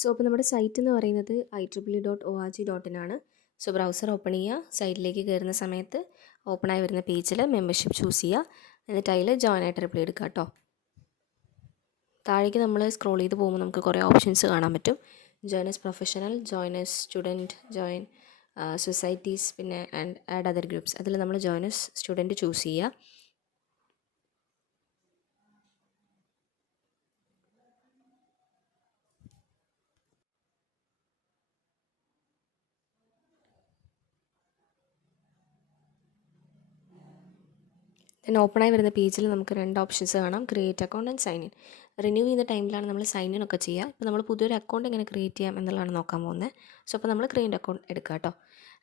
So അപ്പോൾ നമ്മുടെ site എന്ന് പറയുന്നത് IEEE.org.in ആണ്. സോ ബ്രൗസർ ഓപ്പൺ ചെയ്യുക. സൈറ്റിലേക്ക് കയറുന്ന സമയത്ത് ഓപ്പണായി വരുന്ന പേജിൽ മെമ്പർഷിപ്പ് ചൂസ് ചെയ്യുക. എന്നിട്ട് അതിൽ ജോയിൻ ആയിട്ട് റിപ്ലൈ എടുക്കുക കേട്ടോ. താഴേക്ക് നമ്മൾ സ്ക്രോൾ ചെയ്ത് പോകുമ്പോൾ നമുക്ക് കുറേ ഓപ്ഷൻസ് കാണാൻ പറ്റും. Join as professional, join as student, join societies, പിന്നെ ആഡ് അതർ ഗ്രൂപ്പ്സ്. അതിൽ നമ്മൾ ജോയിൻ എസ് സ്റ്റുഡൻറ്റ് ചൂസ് ചെയ്യുക. ദെൻ ഓപ്പണായി വരുന്ന പേജിൽ നമുക്ക് രണ്ട് ഓപ്ഷൻസ് കാണാം, create account and sign in. Renew ചെയ്യുന്ന ടൈമിലാണ് നമ്മൾ സൈൻ ഇൻ ഒക്കെ ചെയ്യുക. ഇപ്പോൾ നമ്മൾ പുതിയൊരു അക്കൗണ്ട് എങ്ങനെ ക്രിയേറ്റ് ചെയ്യാം എന്നുള്ളതാണ് നോക്കാൻ പോകുന്നത്. സോ അപ്പോൾ നമ്മൾ ക്രിയേറ്റ് അക്കൗണ്ട് എടുക്കുക കേട്ടോ.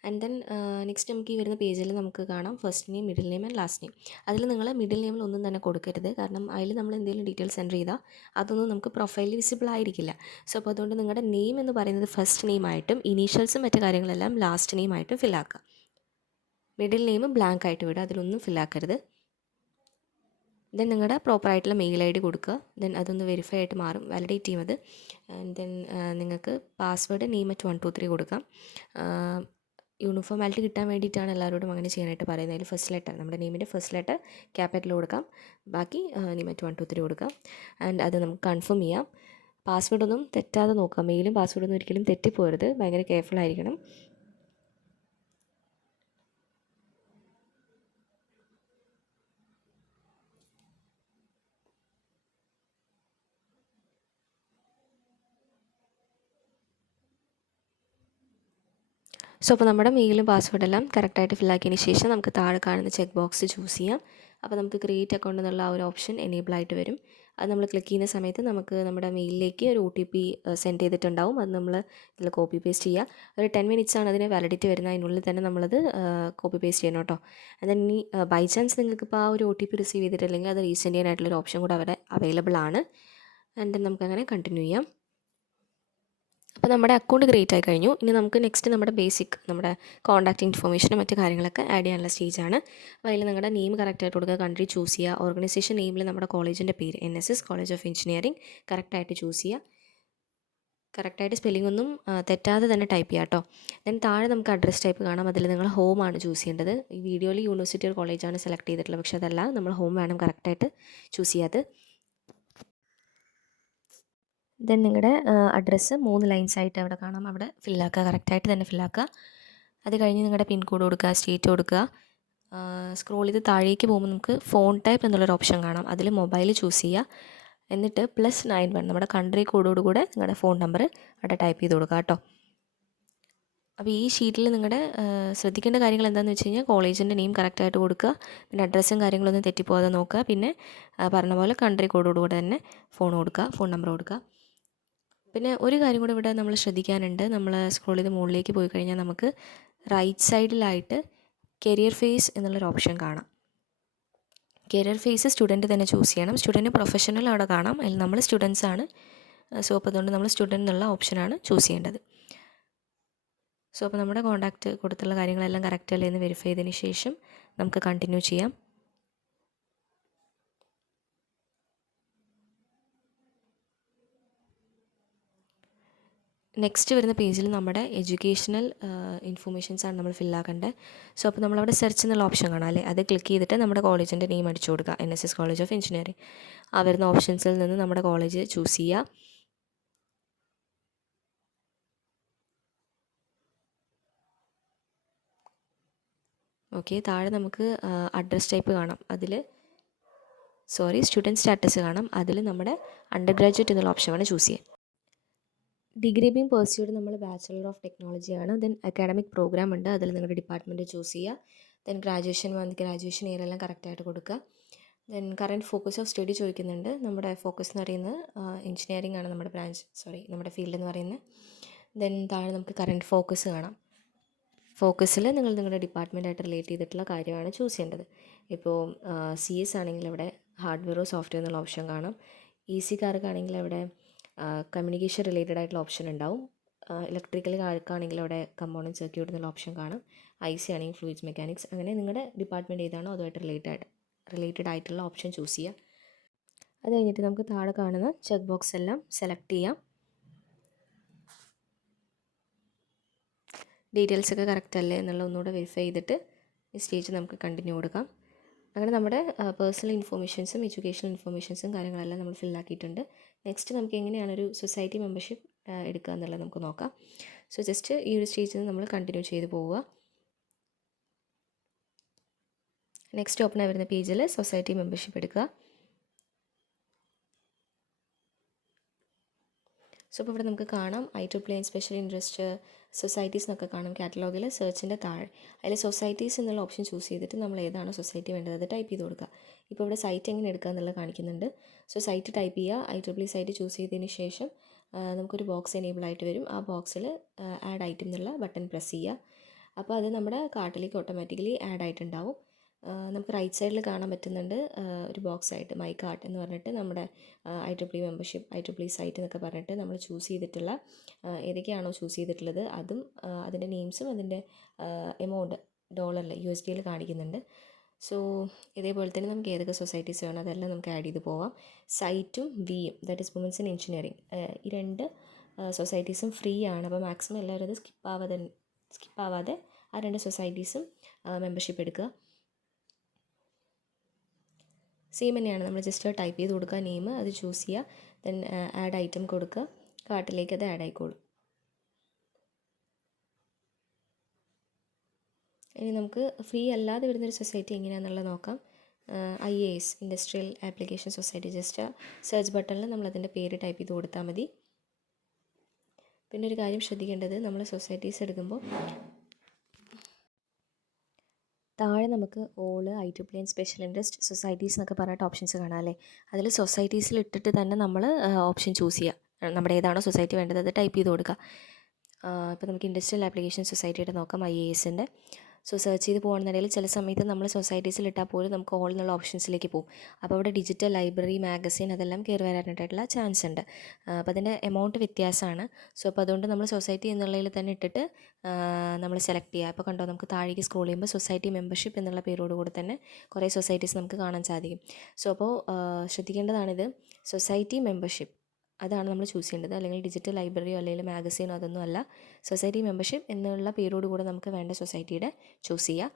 ആൻഡ് ദെൻ നെക്സ്റ്റ് നമുക്ക് ഈ വരുന്ന പേജിൽ നമുക്ക് കാണാം first name, middle name and last name. അതിൽ നിങ്ങൾ മിഡിൽ നെയിമിൽ ഒന്നും തന്നെ കൊടുക്കരുത്. കാരണം അതിൽ നമ്മൾ എന്തെങ്കിലും ഡീറ്റെയിൽസ് എൻ്റർ ചെയ്താൽ അതൊന്നും നമുക്ക് പ്രൊഫൈലിൽ വിസിബിൾ ആയിരിക്കില്ല. സോ അപ്പോൾ അതുകൊണ്ട് നിങ്ങളുടെ നെയിം എന്ന് പറയുന്നത് ഫസ്റ്റ് നെയിമായിട്ടും ഇനീഷ്യൽസും മറ്റു കാര്യങ്ങളെല്ലാം ലാസ്റ്റ് നെയിമായിട്ടും ഫില്ലാക്കുക. മിഡിൽ നെയിം ബ്ലാങ്ക് ആയിട്ട് വിടുക, അതിലൊന്നും ഫില്ലാക്കരുത്. ദെൻ നിങ്ങളുടെ പ്രോപ്പറായിട്ടുള്ള മെയിൽ ID കൊടുക്കുക. ദെൻ അതൊന്ന് വെരിഫൈ ആയിട്ട് മാറും, വാലിഡേറ്റ് ചെയ്യും അത്. ദെൻ നിങ്ങൾക്ക് പാസ്വേഡ് name@123 കൊടുക്കാം. യൂണിഫോമാലിറ്റി കിട്ടാൻ വേണ്ടിയിട്ടാണ് എല്ലാവരോടും അങ്ങനെ ചെയ്യാനായിട്ട് പറയുന്നത്. അതിൽ ഫസ്റ്റ് ലെറ്റർ, നമ്മുടെ നെയിമിൻ്റെ ഫസ്റ്റ് ലെറ്റർ ക്യാപിറ്റൽ കൊടുക്കാം, ബാക്കി name@123 കൊടുക്കാം. ആൻഡ് അത് നമുക്ക് കൺഫേം ചെയ്യാം. പാസ്വേഡൊന്നും തെറ്റാതെ നോക്കുക. മെയിലും പാസ്വേഡൊന്നും ഒരിക്കലും തെറ്റിപ്പോരുത്, ഭയങ്കര കെയർഫുൾ ആയിരിക്കണം. സോ അപ്പോൾ നമ്മുടെ മെയിലും പാസ്വേഡെല്ലാം കറക്റ്റായിട്ട് ഫില്ലാക്കിയതിന് ശേഷം നമുക്ക് താഴെ കാണുന്ന ചെക്ക് ബോക്സ് ചൂസ് ചെയ്യാം. അപ്പോൾ നമുക്ക് ക്രിയേറ്റ് അക്കൗണ്ട് എന്നുള്ള ആ ഒരു ഓപ്ഷൻ എനേബിൾ ആയിട്ട് വരും. അത് നമ്മൾ ക്ലിക്ക് ചെയ്യുന്ന സമയത്ത് നമുക്ക് നമ്മുടെ മെയിലിലേക്ക് ഒരു OTP സെൻഡ് ചെയ്തിട്ടുണ്ടാവും. അത് നമ്മൾ ഇതിൽ കോപ്പി പേസ്റ്റ് ചെയ്യുക. ഒരു 10 മിനിറ്റ്സ് ആണ് അതിന് വാലിഡിറ്റി വരുന്നത്. അതിനുള്ളിൽ തന്നെ നമ്മളത് കോപ്പി പേസ്റ്റ് ചെയ്യണം കേട്ടോ. അതിന് ഇനി ബൈ ചാൻസ് നിങ്ങൾക്ക് ഇപ്പോൾ ആ ഒരു OTP റിസീവ് ചെയ്തിട്ടില്ലെങ്കിൽ അത് റീസെൻഡ് ചെയ്യാനായിട്ടുള്ളൊരു ഓപ്ഷൻ കൂടെ അവിടെ അവൈലബിൾ ആണ്. ആൻഡ് നമുക്കങ്ങനെ കണ്ടിന്യൂ ചെയ്യാം. അപ്പോൾ നമ്മുടെ അക്കൗണ്ട് ക്രിയേറ്റ് ആയി കഴിഞ്ഞു. ഇനി നമുക്ക് നെക്സ്റ്റ് നമ്മുടെ ബേസിക്, നമ്മുടെ കോൺടാക്റ്റ് ഇൻഫോർമേഷനും മറ്റു കാര്യങ്ങളൊക്കെ ആഡ് ചെയ്യാനുള്ള സ്റ്റേജാണ്. അപ്പോൾ അതിൽ നിങ്ങളുടെ നെയിം കറക്റ്റായിട്ട് കൊടുക്കുക, കൺട്രി ചൂസ് ചെയ്യുക, ഓർഗനൈസേഷൻ നെയിമിൽ നമ്മുടെ കോളേജിൻ്റെ പേര് NSS കോളേജ് ഓഫ് എഞ്ചിനീയറിംഗ് കറക്റ്റായിട്ട് ചൂസ് ചെയ്യുക. കറക്റ്റായിട്ട് സ്പെല്ലിംഗ് ഒന്നും തെറ്റാതെ തന്നെ ടൈപ്പ് ചെയ്യുക കേട്ടോ. ദെൻ താഴെ നമുക്ക് അഡ്രസ് ടൈപ്പ് കാണാം. അതിൽ നിങ്ങൾ ഹോമാണ് ചൂസ് ചെയ്യേണ്ടത്. ഈ വീഡിയോയിൽ യൂണിവേഴ്സിറ്റി ഒരു കോളേജാണ് സെലക്ട് ചെയ്തിട്ടുള്ളത്, പക്ഷേ അതല്ല, നമ്മൾ ഹോം വേണം കറക്റ്റായിട്ട് ചൂസ് ചെയ്യാത്. ദെൻ നിങ്ങളുടെ അഡ്രസ്സ് 3 ലൈൻസ് ആയിട്ട് അവിടെ കാണാം, അവിടെ ഫില്ലാക്കുക, കറക്റ്റായിട്ട് തന്നെ ഫില്ലാക്കുക. അത് കഴിഞ്ഞ് നിങ്ങളുടെ പിൻകോഡ് കൊടുക്കുക, സ്റ്റേറ്റ് കൊടുക്കുക. സ്ക്രോൾ ചെയ്ത് താഴേക്ക് പോകുമ്പോൾ നമുക്ക് ഫോൺ ടൈപ്പ് എന്നുള്ളൊരു ഓപ്ഷൻ കാണാം. അതിൽ മൊബൈൽ ചൂസ് ചെയ്യുക. എന്നിട്ട് +91 നമ്മുടെ കൺട്രി കോഡോടുകൂടെ നിങ്ങളുടെ ഫോൺ നമ്പർ അവിടെ ടൈപ്പ് ചെയ്ത് കൊടുക്കുക കേട്ടോ. അപ്പോൾ ഈ ഷീറ്റിൽ നിങ്ങളുടെ ശ്രദ്ധിക്കേണ്ട കാര്യങ്ങൾ എന്താണെന്ന് വെച്ച് കഴിഞ്ഞാൽ കോളേജിൻ്റെ നെയിം കറക്റ്റായിട്ട് കൊടുക്കുക, പിന്നെ അഡ്രസ്സും കാര്യങ്ങളൊന്നും തെറ്റിപ്പോകാതെ നോക്കുക, പിന്നെ പറഞ്ഞ പോലെ കൺട്രി കോഡോടുകൂടെ തന്നെ ഫോൺ കൊടുക്കുക, ഫോൺ നമ്പർ കൊടുക്കുക. പിന്നെ ഒരു കാര്യം കൂടി ഇവിടെ നമ്മൾ ശ്രദ്ധിക്കാനുണ്ട്. നമ്മൾ സ്ക്രോൾ ചെയ്ത് മുകളിലേക്ക് പോയി കഴിഞ്ഞാൽ നമുക്ക് റൈറ്റ് സൈഡിലായിട്ട് കരിയർ ഫേസ് എന്നുള്ളൊരു ഓപ്ഷൻ കാണാം. കരിയർ ഫേസ് സ്റ്റുഡൻറ്റ് തന്നെ ചൂസ് ചെയ്യണം. സ്റ്റുഡൻറ്റ് പ്രൊഫഷണൽ അവിടെ കാണാം, അതിൽ നമ്മൾ സ്റ്റുഡൻസ് ആണ്. സോ അപ്പോൾ അതുകൊണ്ട് നമ്മൾ സ്റ്റുഡൻറ്റ് എന്നുള്ള ഓപ്ഷനാണ് ചൂസ് ചെയ്യേണ്ടത്. സോ അപ്പോൾ നമ്മുടെ കോൺടാക്റ്റ് കൊടുത്തുള്ള കാര്യങ്ങളെല്ലാം കറക്റ്റ് അല്ലേ എന്ന് വെരിഫൈ ചെയ്തതിന് ശേഷം നമുക്ക് കണ്ടിന്യൂ ചെയ്യാം. നെക്സ്റ്റ് വരുന്ന പേജിൽ നമ്മുടെ എഡ്യൂക്കേഷണൽ ഇൻഫോർമേഷൻസാണ് നമ്മൾ ഫില്ലാക്കേണ്ടത്. സോ അപ്പോൾ നമ്മളവിടെ സെർച്ച് എന്നുള്ള ഓപ്ഷൻ കാണാം അല്ലേ, അത് ക്ലിക്ക് ചെയ്തിട്ട് നമ്മുടെ കോളേജിൻ്റെ നെയിം അടിച്ചു കൊടുക്കുക, NSS കോളേജ് ഓഫ് എഞ്ചിനീയറിംഗ്. ആ വരുന്ന ഓപ്ഷൻസിൽ നിന്ന് നമ്മുടെ കോളേജ് ചൂസ് ചെയ്യുക. ഓക്കെ, താഴെ നമുക്ക് അഡ്രസ് ടൈപ്പ് കാണാം, അതിൽ സ്റ്റുഡൻറ്റ് സ്റ്റാറ്റസ് കാണാം, അതിൽ നമ്മുടെ അണ്ടർ ഗ്രാജുവേറ്റ് എന്നുള്ള ഓപ്ഷനാണ് ചൂസ് ചെയ്യുക. ഡിഗ്രി ബീങ് പെർസ്യൂഡ് നമ്മൾ ബാച്ചലർ ഓഫ് ടെക്നോളജിയാണ്. ദെൻ അക്കാഡമിക് പ്രോഗ്രാം ഉണ്ട്, അതിൽ നിങ്ങളുടെ ഡിപ്പാർട്ട്മെൻറ്റ് ചൂസ് ചെയ്യുക. ദെൻ ഗ്രാജുവേഷൻ വന്ന് ഗ്രാജുവേഷൻ ഇയർ എല്ലാം കറക്റ്റായിട്ട് കൊടുക്കുക. Then current focus of study ചോദിക്കുന്നുണ്ട്. നമ്മുടെ ഫോക്കസ് എന്ന് പറയുന്നത് എഞ്ചിനീയറിംഗ് ആണ്, നമ്മുടെ നമ്മുടെ ഫീൽഡ് എന്ന് പറയുന്നത്. ദെൻ താഴെ നമുക്ക് കറൻറ്റ് ഫോക്കസ് കാണാം. ഫോക്കസിൽ നിങ്ങൾ നിങ്ങളുടെ ഡിപ്പാർട്ട്മെൻറ്റായിട്ട് റിലേറ്റ് ചെയ്തിട്ടുള്ള കാര്യമാണ് ചൂസ് ചെയ്യേണ്ടത്. ഇപ്പോൾ CS ആണെങ്കിൽ ഇവിടെ ഹാർഡ്വെയറോ സോഫ്റ്റ്വെയർ എന്നുള്ള ഓപ്ഷൻ കാണാം. ECക്കാർക്കാണെങ്കിൽ അവിടെ കമ്മ്യൂണിക്കേഷൻ റിലേറ്റഡ് ആയിട്ടുള്ള ഓപ്ഷൻ ഉണ്ടാവും. ഇലക്ട്രിക്കൽ ആൾക്കാണെങ്കിൽ അവിടെ കമ്പോണൻറ്റ് സർക്യൂട്ട് എന്നുള്ള ഓപ്ഷൻ കാണാം. IC ആണെങ്കിൽ ഫ്ലൂയിഡ്സ് മെക്കാനിക്സ്. അങ്ങനെ നിങ്ങളുടെ ഡിപ്പാർട്ട്മെൻറ്റ് ഏതാണോ അതുമായിട്ട് റിലേറ്റഡ് ആയിട്ടുള്ള ഓപ്ഷൻ ചൂസ് ചെയ്യുക. അത് കഴിഞ്ഞിട്ട് നമുക്ക് താഴെ കാണുന്ന ചെക്ക് ബോക്സ് എല്ലാം സെലക്ട് ചെയ്യാം. ഡീറ്റെയിൽസൊക്കെ കറക്റ്റ് അല്ലേ എന്നുള്ള ഒന്നുകൂടെ വെരിഫൈ ചെയ്തിട്ട് ഈ സ്റ്റേജ് നമുക്ക് കണ്ടിന്യൂ കൊടുക്കാം. അങ്ങനെ നമ്മുടെ പേഴ്സണൽ ഇൻഫോർമേഷൻസും എഡ്യൂക്കേഷണൽ ഇൻഫോർമേഷൻസും കാര്യങ്ങളെല്ലാം നമ്മൾ ഫില്ലാക്കിയിട്ടുണ്ട്. നെക്സ്റ്റ് നമുക്ക് എങ്ങനെയാണ് ഒരു സൊസൈറ്റി മെമ്പർഷിപ്പ് എടുക്കുക എന്നുള്ളത് നമുക്ക് നോക്കാം. സോ ജസ്റ്റ് ഈ ഒരു സ്റ്റേജിൽ നിന്ന് നമ്മൾ കണ്ടിന്യൂ ചെയ്ത് പോവുക. നെക്സ്റ്റ് ഓപ്പൺ ആയി വരുന്ന പേജിൽ സൊസൈറ്റി മെമ്പർഷിപ്പ് എടുക്കുക. സോ ഇപ്പോൾ ഇവിടെ നമുക്ക് കാണാം IEEE സ്പെഷ്യൽ ഇൻട്രസ്റ്റ് സൊസൈറ്റീസ് എന്നൊക്കെ കാണാം കാറ്റലോഗിൽ. സെർച്ചിൻ്റെ താഴെ അതിൽ സൊസൈറ്റീസ് എന്നുള്ള ഓപ്ഷൻ ചൂസ് ചെയ്തിട്ട് നമ്മൾ ഏതാണോ സൊസൈറ്റി വേണ്ടത് അത് ടൈപ്പ് ചെയ്ത് കൊടുക്കുക. ഇപ്പോൾ ഇവിടെ സൈറ്റ് എങ്ങനെ എടുക്കുക എന്നുള്ളത് കാണിക്കുന്നുണ്ട്. സോ സൈറ്റ് ടൈപ്പ് ചെയ്യുക. IEEE സൈറ്റ് ചൂസ് ചെയ്തതിന് ശേഷം നമുക്കൊരു ബോക്സ് എനേബിൾ ആയിട്ട് വരും. ആ ബോക്സിൽ ആഡ് ഐറ്റം എന്നുള്ള ബട്ടൺ പ്രസ് ചെയ്യുക. അപ്പോൾ അത് നമ്മുടെ കാർട്ടിലേക്ക് ഓട്ടോമാറ്റിക്കലി ആഡ് ആയിട്ടുണ്ടാവും. നമുക്ക് റൈറ്റ് സൈഡിൽ കാണാൻ പറ്റുന്നുണ്ട് ഒരു ബോക്സ് ആയിട്ട് മൈ കാർട്ട് എന്ന് പറഞ്ഞിട്ട് നമ്മുടെ IEEE മെമ്പർഷിപ്പ് IEEE സൈറ്റ് എന്നൊക്കെ പറഞ്ഞിട്ട് നമ്മൾ ചൂസ് ചെയ്തിട്ടുള്ള ഏതൊക്കെയാണോ ചൂസ് ചെയ്തിട്ടുള്ളത് അതും അതിൻ്റെ നെയിംസും അതിൻ്റെ എമൗണ്ട് ഡോളറിൽ USDയിൽ കാണിക്കുന്നുണ്ട്. സോ ഇതേപോലെ തന്നെ നമുക്ക് ഏതൊക്കെ സൊസൈറ്റീസ് വേണം അതെല്ലാം നമുക്ക് ആഡ് ചെയ്ത് പോവാം. സൈറ്റും വിയും that is women's in engineering ഈ രണ്ട് സൊസൈറ്റീസും ഫ്രീ ആണ്. അപ്പോൾ മാക്സിമം എല്ലാവരും അത് സ്കിപ്പാവാതെ ആ രണ്ട് സൊസൈറ്റീസും മെമ്പർഷിപ്പ് എടുക്കുക. സെയിം തന്നെയാണ്. നമ്മൾ ജസ്റ്റ് ടൈപ്പ് ചെയ്ത് കൊടുക്കുക നെയിം, അത് ചൂസ് ചെയ്യുക, ദെൻ ആഡ് ഐറ്റം കൊടുക്കുക, കാർട്ടിലേക്ക് അത് ആഡ് ആയിക്കോളും. ഇനി നമുക്ക് ഫ്രീ അല്ലാതെ വരുന്നൊരു സൊസൈറ്റി എങ്ങനെയാണെന്നുള്ളത് നോക്കാം. IAS industrial application society. Just search ബട്ടണിൽ നമ്മളതിൻ്റെ പേര് ടൈപ്പ് ചെയ്ത് കൊടുത്താൽ മതി. പിന്നെ ഒരു കാര്യം ശ്രദ്ധിക്കേണ്ടത്, നമ്മൾ സൊസൈറ്റീസ് എടുക്കുമ്പോൾ താഴെ നമുക്ക് ഓള് IEEE സ്പെഷ്യൽ ഇൻട്രസ്റ്റ് സൊസൈറ്റീസ് എന്നൊക്കെ പറഞ്ഞിട്ട് ഓപ്ഷൻസ് കാണാം അല്ലേ. അതിൽ സൊസൈറ്റീസിൽ ഇട്ടിട്ട് തന്നെ നമ്മൾ ഓപ്ഷൻ ചൂസ് ചെയ്യുക. നമ്മുടെ ഏതാണോ സൊസൈറ്റി വേണ്ടത് അത് ടൈപ്പ് ചെയ്ത് കൊടുക്കുക. ഇപ്പോൾ നമുക്ക് ഇൻഡസ്ട്രിയൽ ആപ്ലിക്കേഷൻ സൊസൈറ്റിയുടെ നോക്കാം, IASൻ്റെ. സോ സെർച്ച് ചെയ്ത് പോകുകയാണെന്നുണ്ടെങ്കിൽ ചില സമയത്ത് നമ്മൾ സൊസൈറ്റീസിൽ ഇട്ടാൽ പോലും നമുക്ക് ഓൾ എന്നുള്ള ഓപ്ഷൻസിലേക്ക് പോകും. അപ്പോൾ അവിടെ ഡിജിറ്റൽ ലൈബ്രറി മാഗസിൻ അതെല്ലാം കയറി വരാനായിട്ടുള്ള ചാൻസ് ഉണ്ട്. അപ്പോൾ അതിൻ്റെ എമൗണ്ട് വ്യത്യാസമാണ്. സോ അപ്പോൾ അതുകൊണ്ട് നമ്മൾ സൊസൈറ്റി എന്നുള്ളതിൽ തന്നെ ഇട്ടിട്ട് നമ്മൾ സെലക്ട് ചെയ്യുക. അപ്പോൾ കണ്ടോ, നമുക്ക് താഴേക്ക് സ്ക്രോൾ ചെയ്യുമ്പോൾ സൊസൈറ്റി മെമ്പർഷിപ്പ് എന്നുള്ള പേരോട് കൂടെ തന്നെ കുറേ സൊസൈറ്റീസ് നമുക്ക് കാണാൻ സാധിക്കും. സോ അപ്പോൾ ശ്രദ്ധിക്കേണ്ടതാണിത്, സൊസൈറ്റി മെമ്പർഷിപ്പ് അതാണ് നമ്മൾ ചൂസ് ചെയ്യേണ്ടത്. അല്ലെങ്കിൽ ഡിജിറ്റൽ ലൈബ്രറിയോ അല്ലെങ്കിൽ മാഗസീനോ അതൊന്നും അല്ല. സൊസൈറ്റി മെമ്പർഷിപ്പ് എന്നുള്ള പേരോട് കൂടെ നമുക്ക് വേണ്ട സൊസൈറ്റിയുടെ ചൂസ് ചെയ്യുക.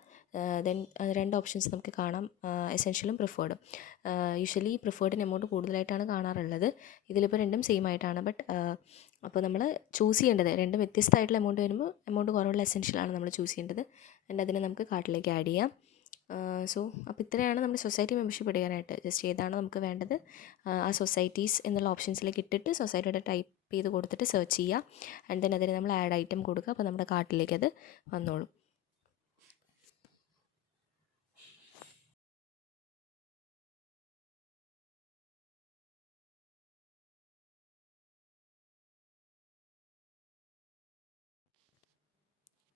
ദെൻ രണ്ട് ഓപ്ഷൻസ് നമുക്ക് കാണാം, എസെൻഷ്യലും പ്രിഫേർഡും. യൂഷ്വലി പ്രിഫേർഡിന് എമൗണ്ട് കൂടുതലായിട്ടാണ് കാണാറുള്ളത്. ഇതിലിപ്പോൾ രണ്ടും സെയിം ആയിട്ടാണ്. ബട്ട് അപ്പോൾ നമ്മൾ ചൂസ് ചെയ്യേണ്ടത് രണ്ടും വ്യത്യസ്തമായിട്ടുള്ള എമൗണ്ട് വരുമ്പോൾ എമൗണ്ട് കുറവുള്ള എസെൻഷ്യലാണ് നമ്മൾ ചൂസ് ചെയ്യേണ്ടത്. ആൻഡ് അതിനെ നമുക്ക് കാർട്ടിലേക്ക് ആഡ് ചെയ്യാം. സോ അപ്പോൾ ഇത്രയാണ് നമ്മുടെ സൊസൈറ്റി മെമ്പർഷിപ്പ് എടുക്കാനായിട്ട്. ജസ്റ്റ് ഏതാണോ നമുക്ക് വേണ്ടത് ആ സൊസൈറ്റീസ് എന്നുള്ള ഓപ്ഷൻസിലേക്ക് ഇട്ടിട്ട് സൊസൈറ്റിയുടെ ടൈപ്പ് ചെയ്ത് കൊടുത്തിട്ട് സെർച്ച് ചെയ്യുക. ആൻഡ് ദെൻ അതിന് നമ്മൾ ആഡ് ഐറ്റം കൊടുക്കുക. അപ്പോൾ നമ്മുടെ കാർട്ടിലേക്ക് അത് വന്നോളും.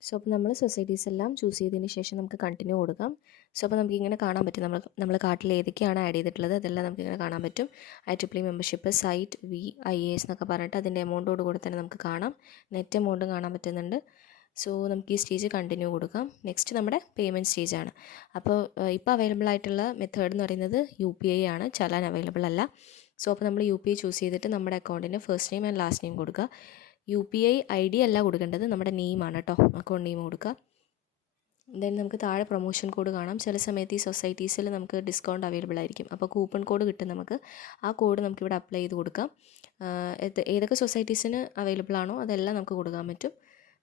സോ അപ്പോൾ നമ്മൾ സൊസൈറ്റീസ് എല്ലാം ചൂസ് ചെയ്തതിന് ശേഷം നമുക്ക് കണ്ടിന്യൂ കൊടുക്കാം. സോ അപ്പോൾ നമുക്ക് ഇങ്ങനെ കാണാൻ പറ്റും നമ്മൾ കാർട്ടിൽ ഏതൊക്കെയാണ് ആഡ് ചെയ്തിട്ടുള്ളത് അതെല്ലാം നമുക്ക് ഇങ്ങനെ കാണാൻ പറ്റും. IEEE മെമ്പർഷിപ്പ്, സൈറ്റ്, IAS എന്നൊക്കെ പറഞ്ഞിട്ട് അതിൻ്റെ എമൗണ്ടോട് കൂടെ തന്നെ നമുക്ക് കാണാം. നെറ്റ് എമൗണ്ടും കാണാൻ പറ്റുന്നുണ്ട്. സോ നമുക്ക് ഈ സ്റ്റേജ് കണ്ടിന്യൂ കൊടുക്കാം. നെക്സ്റ്റ് നമ്മുടെ പേയ്മെൻറ്റ് സ്റ്റേജാണ്. അപ്പോൾ ഇപ്പോൾ അവൈലബിൾ ആയിട്ടുള്ള മെത്തേഡ് എന്ന് പറയുന്നത് UPI ആണ്, ചലാൻ അവൈലബിൾ അല്ല. സോ അപ്പോൾ നമ്മൾ UPI ചൂസ് ചെയ്തിട്ട് നമ്മുടെ അക്കൗണ്ടിന് first name and last name കൊടുക്കുക. UPI ID അല്ല കൊടുക്കേണ്ടത്, നമ്മുടെ നെയിമാണ് കേട്ടോ, അക്കൗണ്ട് നെയിം കൊടുക്കുക. ദെൻ നമുക്ക് താഴെ പ്രൊമോഷൻ കോഡ് കാണാം. ചില സമയത്ത് ഈ സൊസൈറ്റീസിൽ നമുക്ക് ഡിസ്കൗണ്ട് അവൈലബിൾ ആയിരിക്കും. അപ്പോൾ കൂപ്പൺ കോഡ് കിട്ടും നമുക്ക്. ആ കോഡ് നമുക്കിവിടെ അപ്ലൈ ചെയ്ത് കൊടുക്കാം. ഏതൊക്കെ സൊസൈറ്റീസിന് അവൈലബിൾ ആണോ അതെല്ലാം നമുക്ക് കൊടുക്കാൻ പറ്റും.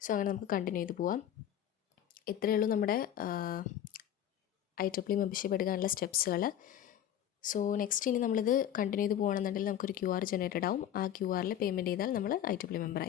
സോ അങ്ങനെ നമുക്ക് കണ്ടിന്യൂ ചെയ്ത് പോവാം. ഇത്രയേ ഉള്ളൂ നമ്മുടെ IEEE മെമ്പർഷിപ്പ് എടുക്കാനുള്ള സ്റ്റെപ്സുകൾ. സോ നെക്സ്റ്റ് ഇനി നമ്മളിത് കണ്ടിന്യൂ ചെയ്ത് പോകുകയാണെന്നുണ്ടെങ്കിൽ നമുക്കൊരു QR ജനറേറ്റഡ് ആവും. ആ QRൽ പേയ്മെൻറ്റ് ചെയ്താൽ നമ്മൾ IEEE മെമ്പറായി.